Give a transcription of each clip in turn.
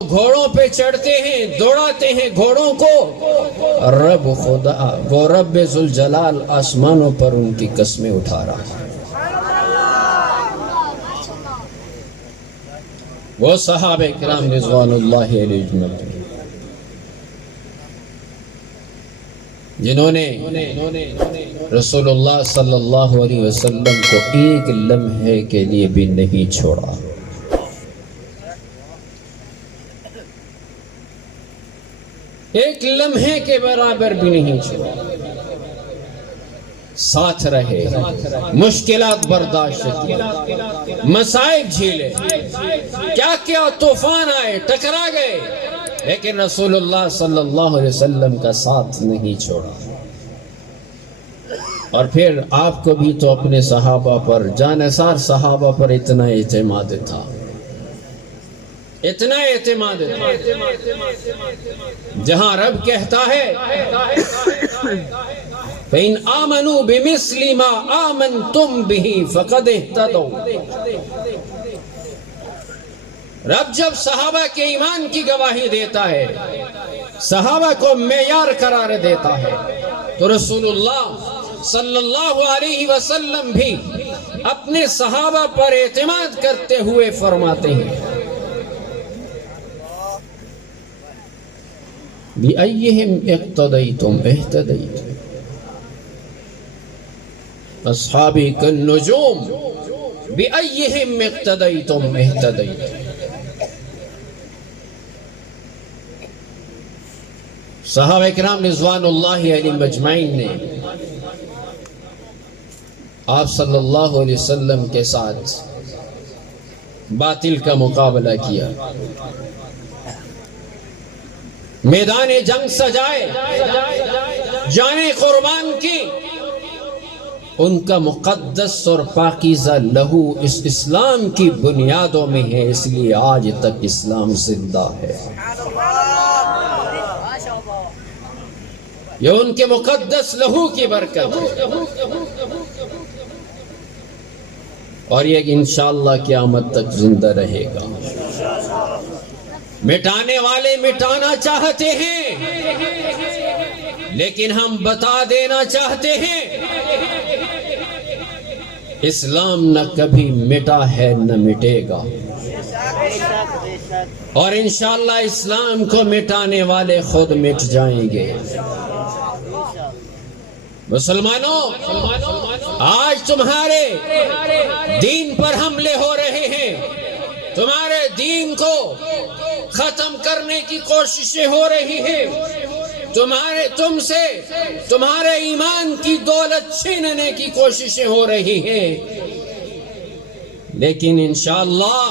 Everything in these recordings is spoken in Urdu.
گھوڑوں پہ چڑھتے ہیں، دوڑاتے ہیں گھوڑوں کو، رب خدا وہ رب ذوالجلال آسمانوں پر ان کی قسمیں اٹھا رہا ہے۔ وہ صحابہ کرام رضوان اللہ علیہ اجمعین جنہوں نے رسول اللہ صلی اللہ علیہ وسلم کو ایک لمحے کے لیے بھی نہیں چھوڑا، ایک لمحے کے برابر بھی نہیں چھوڑا، ساتھ رہے، مشکلات برداشت کی، مصائب جھیلے، کیا کیا طوفان آئے، ٹکرا گئے، لیکن رسول اللہ صلی اللہ علیہ وسلم کا ساتھ نہیں چھوڑا۔ اور پھر آپ کو بھی تو اپنے صحابہ پر، جانثار صحابہ پر اتنا اعتماد تھا، اتنا اعتماد تھا، جہاں رب کہتا ہے فَإِنْ آمَنُوا بِمِثْلِ مَا آمَنْتُمْ بِهِ فَقَدْ اهْتَدَوْا۔ رب جب صحابہ کے ایمان کی گواہی دیتا ہے، صحابہ کو معیار قرار دیتا ہے، تو رسول اللہ صلی اللہ علیہ وسلم بھی اپنے صحابہ پر اعتماد کرتے ہوئے فرماتے ہیں بِأَيِّهِمْ اقْتَدَيْتُمْ اهْتَدَيْتُمْ اصحابی کالنجوم بِأَيِّهِمْ اقْتَدَيْتُمْ اهْتَدَيْتُمْ۔ صحابہ کرام رضوان اللہ علیہ مجمعین نے آپ صلی اللہ علیہ وسلم کے ساتھ باطل کا مقابلہ کیا، میدان جنگ سجائے، جانیں قربان کی، ان کا مقدس اور پاکیزہ لہو اس اسلام کی بنیادوں میں ہے، اس لیے آج تک اسلام زندہ ہے۔ یہ ان کے مقدس لہو کی برکت ہے، اور یہ انشاءاللہ قیامت تک زندہ رہے گا۔ مٹانے والے مٹانا چاہتے ہیں، لیکن ہم بتا دینا چاہتے ہیں اسلام نہ کبھی مٹا ہے نہ مٹے گا، اور انشاءاللہ اسلام کو مٹانے والے خود مٹ جائیں گے۔ مسلمانوں، آج تمہارے دین پر حملے ہو رہے ہیں، تمہارے دین کو ختم کرنے کی کوششیں ہو رہی ہیں، تم سے تمہارے ایمان کی دولت چھیننے کی کوششیں ہو رہی ہیں، لیکن انشاءاللہ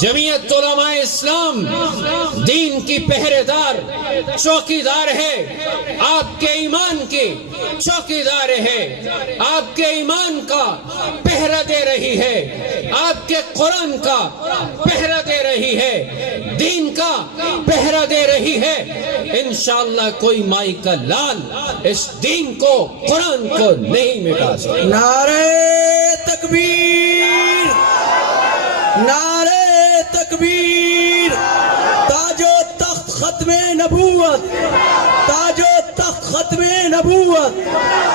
جمعیت علماء اسلام دین کی پہرے دار چوکیدار ہے، آپ کے ایمان کی چوکیدار ہے، آپ کے ایمان کا پہرہ دے رہی ہے، آپ کے قرآن کا پہرہ دے رہی ہے، دین کا پہرہ دے رہی ہے۔ انشاءاللہ کوئی مائی کا لال اس دین کو، قرآن کو نہیں مٹا سکتا۔ نعرہ تکبیر، نعرہ تکبیر، تاج و تخت ختم نبوت، تاج و تخت ختم نبوت،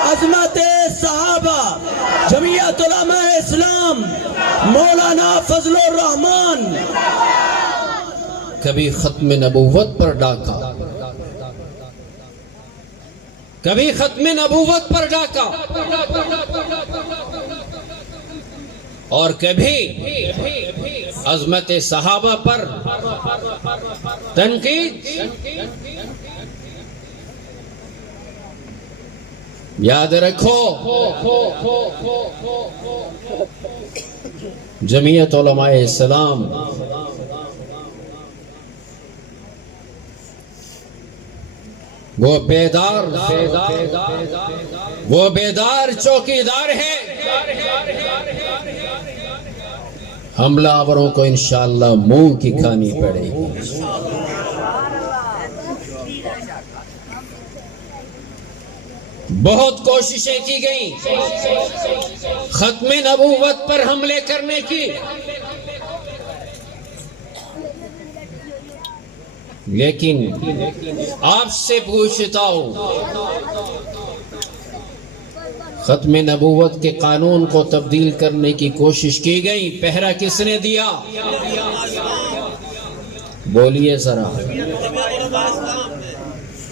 عظمت صحابہ، جمعیت علماء اسلام، مولانا فضل الرحمن۔ کبھی ختم نبوت پر ڈاکا، کبھی ختم نبوت پر ڈاکا، اور کبھی عظمت صحابہ پر تنقید۔ یاد رکھو، جمعیت علماء اسلام وہ بیدار چوکیدار ہے، حملہ آوروں کو انشاءاللہ منہ کی کھانی پڑے گی۔ بہت کوششیں کی گئیں ختم نبوت پر حملے کرنے کی، لیکن آپ سے پوچھتا ہوں، ختم نبوت کے قانون کو تبدیل کرنے کی کوشش کی گئی، پہرا کس نے دیا؟ بولیے ذرا۔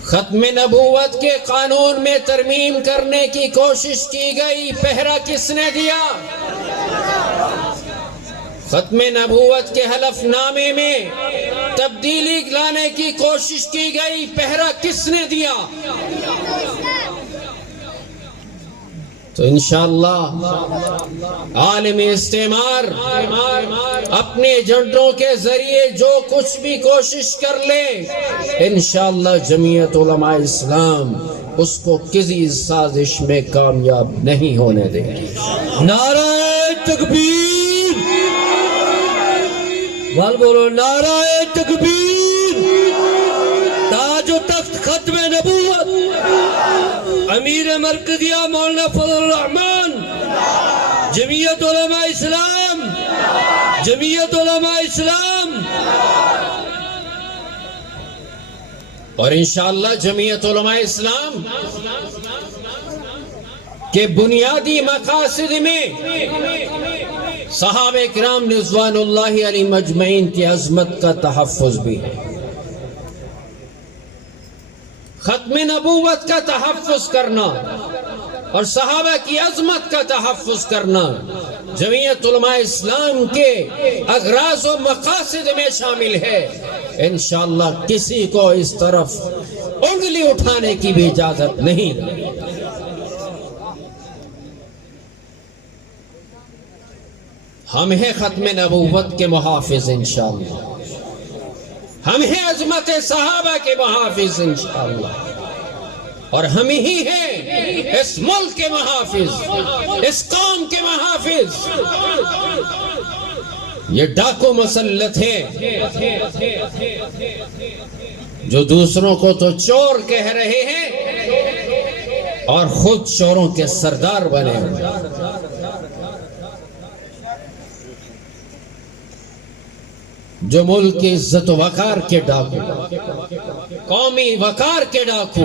ختم نبوت کے قانون میں ترمیم کرنے کی کوشش کی گئی، پہرا کس نے دیا؟ ختم نبوت کے حلف نامے میں تبدیلی لانے کی کوشش کی گئی، پہرا کس نے دیا؟ تو انشاءاللہ عالم استعمار اپنے ایجنٹوں کے ذریعے جو کچھ بھی کوشش کر لے، انشاءاللہ جمعیت علماء اسلام اس کو کسی سازش میں کامیاب نہیں ہونے دے گی۔ نعرہ تکبیر، بول بولو نعرہ تکبیر۔ تاج و تخت ختم نبوت امیر مرکزیہ مولانا فضل الرحمن، جمعیت علماء اسلام، جمعیت علماء اسلام، اور انشاءاللہ جمعیت علماء اسلام کے بنیادی مقاصد میں صحابہ کرام رضوان اللہ علیہ مجمعین کی عظمت کا تحفظ بھی ہے، ختم نبوت کا تحفظ کرنا اور صحابہ کی عظمت کا تحفظ کرنا جمعیت علماء اسلام کے اغراض و مقاصد میں شامل ہے۔ انشاءاللہ کسی کو اس طرف انگلی اٹھانے کی بھی اجازت نہیں۔ ہم ہیں ختم نبوت کے محافظ انشاءاللہ، ہم ہیں عظمت صحابہ کے محافظ انشاءاللہ، اور ہم ہی ہیں اس ملک کے محافظ، اس قوم کے محافظ۔ یہ ڈاکو مسلط ہے جو دوسروں کو تو چور کہہ رہے ہیں اور خود چوروں کے سردار بنے ہوئے۔ جو ملک کی عزت و وقار کے ڈاکو، قومی وقار کے ڈاکو،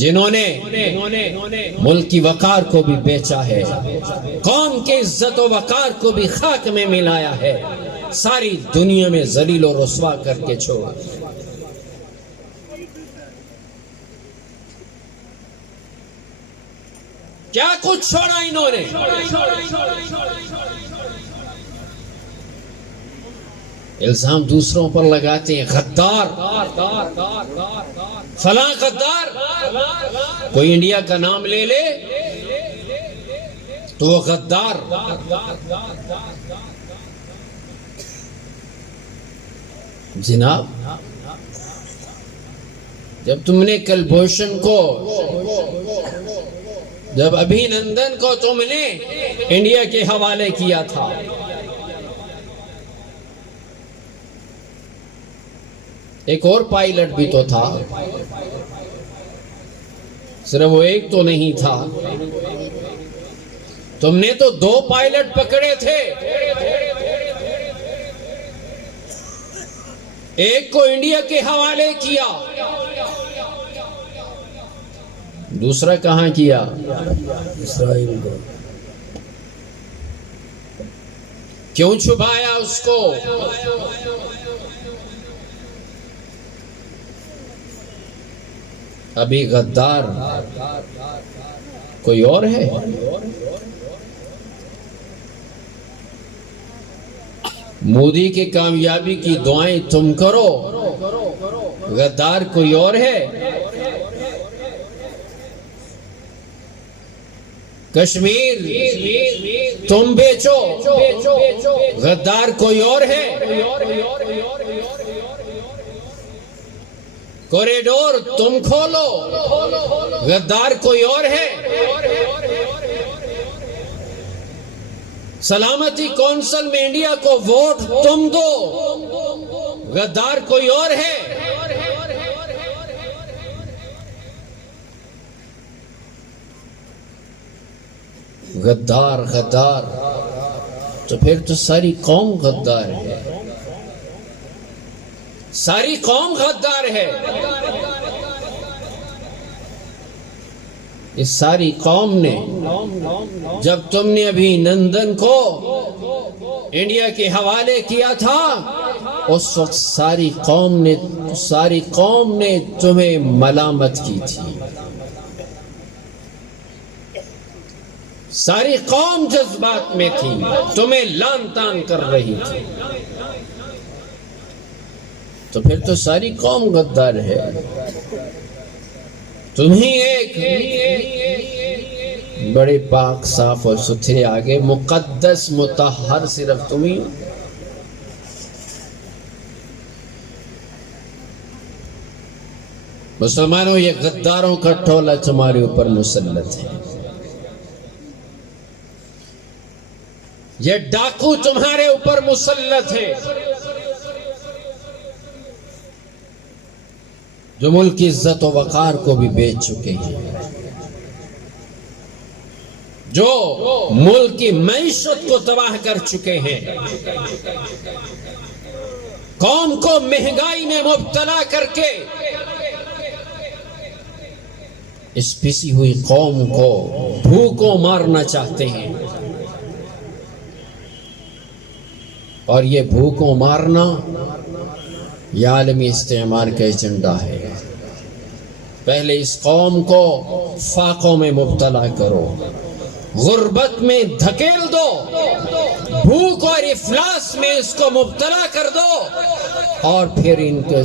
جنہوں نے ملک کی وقار کو بھی بیچا ہے، قوم کے عزت و وقار کو بھی خاک میں ملایا ہے، ساری دنیا میں ذلیل و رسوا کر کے چھوڑا۔ کیا کچھ چھوڑا انہوں نے؟ الزام دوسروں پر لگاتے ہیں، غدار، فلاں غدار۔ کوئی انڈیا کا نام لے لے تو وہ غدار۔ جناب، جب تم نے کلبھوشن کو، جب ابھی نندن کو تم نے انڈیا کے حوالے کیا تھا، ایک اور پائلٹ بھی تو تھا، صرف وہ ایک تو نہیں تھا۔ تم نے تو 2 پائلٹ پکڑے تھے، ایک کو انڈیا کے حوالے کیا، دوسرا کہاں کیا؟ اسرائیل کو۔ کیوں چھپایا اس کو؟ ابھی غدار کوئی اور ہے؟ مودی کی کامیابی کی دعائیں تم کرو، غدار کوئی اور ہے؟ کشمیر تم بیچو، غدار کوئی اور ہے؟ کوریڈور تم کھولو، غدار کوئی اور ہے؟ سلامتی کونسل میں انڈیا کو ووٹ تم دو، غدار کوئی اور ہے؟ غدار غدار تو پھر تو ساری قوم غدار ہے۔ ساری قوم غدار ہے. اس ساری قوم نے جب تم نے ابھی نندن کو انڈیا کے حوالے کیا تھا اس وقت ساری قوم نے تمہیں ملامت کی تھی. ساری قوم جذبات میں تھی, تمہیں لان تان کر رہی تھی. تو پھر تو ساری قوم غدار ہے. تم ہی ایک بڑے پاک صاف اور ستھرے آگے مقدس مطہر صرف تم ہی. مسلمانوں, یہ غداروں کا ٹولہ تمہارے اوپر مسلط ہے. یہ ڈاکو تمہارے اوپر مسلط ہے جو ملک کی عزت و وقار کو بھی بیچ چکے ہیں, جو ملک کی معیشت کو تباہ کر چکے ہیں, قوم کو مہنگائی میں مبتلا کر کے اس پسی ہوئی قوم کو بھوکوں مارنا چاہتے ہیں. اور یہ بھوکوں مارنا یہ عالمی استعمار کا ایجنڈا ہے. پہلے اس قوم کو فاقوں میں مبتلا کرو, غربت میں دھکیل دو, بھوک اور افلاس میں اس کو مبتلا کر دو, اور پھر ان کو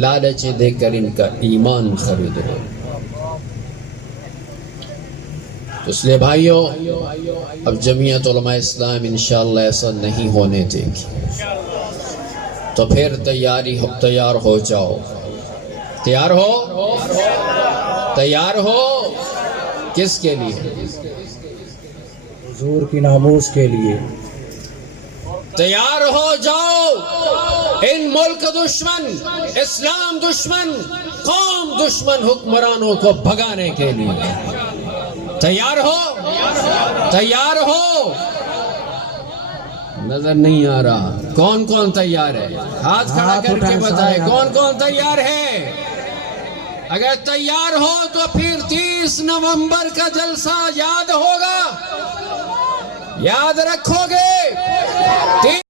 لالچ دے کر ان کا ایمان خریدو. اس لیے بھائیو, اب جمعیت علماء اسلام انشاءاللہ ایسا نہیں ہونے دے گی. تو پھر تیار ہو جاؤ. تیار ہو کس کے لیے؟ حضور کی ناموس کے لیے. تیار ہو جاؤ ان ملک دشمن, اسلام دشمن, قوم دشمن حکمرانوں کو بھگانے کے لیے. تیار ہو. نظر نہیں آ رہا کون کون تیار ہے؟ ہاتھ کھڑا کر کے بتائے کون کون تیار ہے. اگر تیار ہو تو پھر 30 نومبر کا جلسہ یاد ہوگا, یاد رکھو گے.